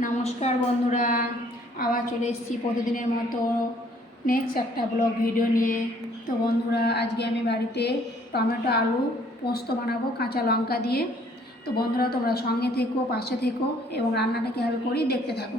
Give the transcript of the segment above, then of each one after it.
নমস্কার বন্ধুরা, আবার চলে এসেছি প্রতিদিনের মতো নেক্সট একটা ব্লগ ভিডিও নিয়ে। তো বন্ধুরা, আজকে আমি বাড়িতে টমেটো, আলু পোস্ত বানাবো, কাঁচা লঙ্কা দিয়ে। তো বন্ধুরা, তোমরা সঙ্গে থেকো, পাশে থেকো এবং রান্নাটা কীভাবে করি দেখতে থাকো।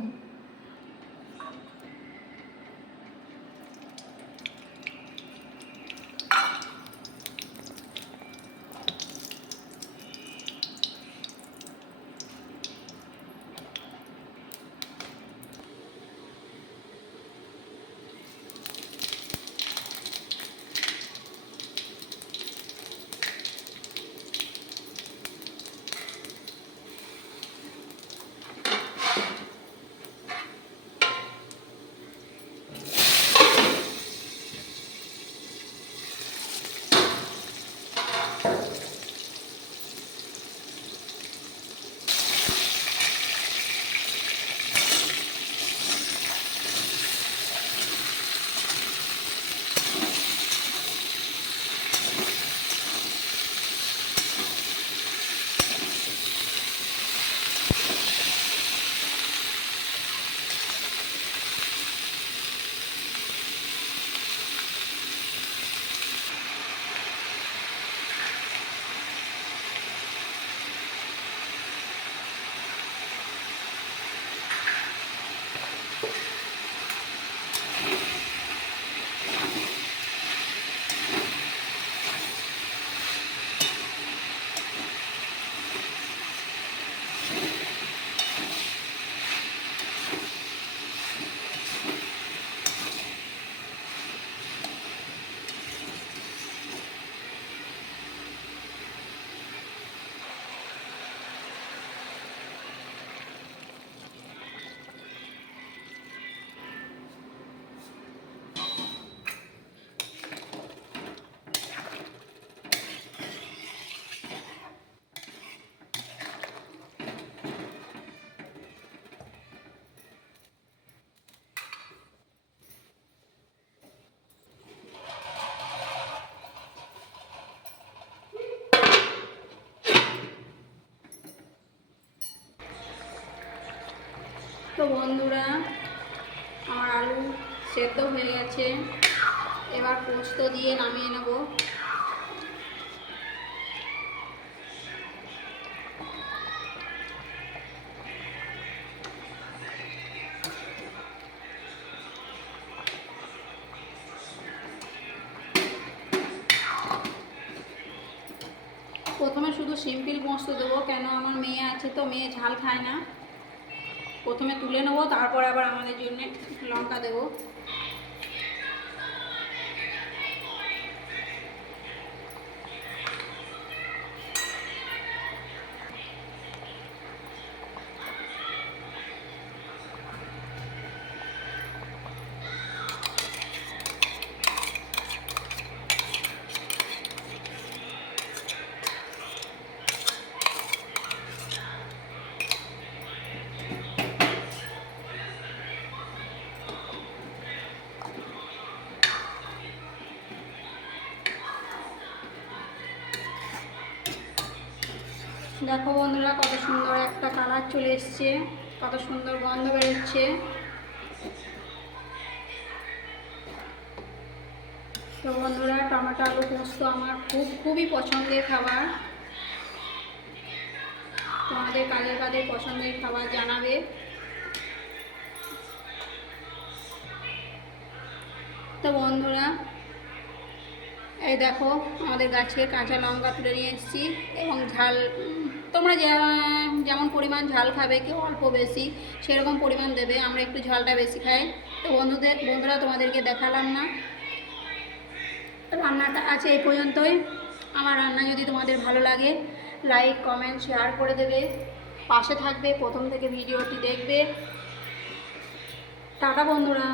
তো বন্ধুরা, আমার আলু সেদ্ধ হয়ে গেছে। এবার পোস্ত দিয়ে নামিয়ে নেব। প্রথমে শুধু সিম্পল পোস্ত দেবো, কেন আমার মেয়ে আছে তো, মেয়ে ঝাল খায় না। প্রথমে তুলে নেব তারপর আবার আমাদের জন্য লঙ্কা দেবো। দেখো বন্ধুরা, কত সুন্দর একটা কালার চলে এসছে, কত সুন্দর গন্ধ বেরোচ্ছে। তো বন্ধুরা, টমেটো আলু পোস্ত আমার খুব, খুবই পছন্দের খাবার। তোমাদের কাদের কাদের পছন্দের খাবার জানাবে? তো বন্ধুরা এই দেখো আমাদের গাছের কাঁচা লঙ্কা তুলে নিয়ে এসেছি এবং ঝাল তোমরা যেমন পরিমাণ ঝাল খাবে কেউ অল্প বেশি সেরকম পরিমাণ দেবে, আমরা একটু ঝালটা বেশি খাই। তো বন্ধুদের, বন্ধুরা তোমাদেরকে দেখালাম না। রান্নাটা আছে এই পর্যন্তই। আমার রান্না যদি তোমাদের ভালো লাগে লাইক কমেন্ট শেয়ার করে দেবে। পাশে থাকবে, প্রথম থেকে ভিডিওটি দেখবে। টাটা বন্ধুরা।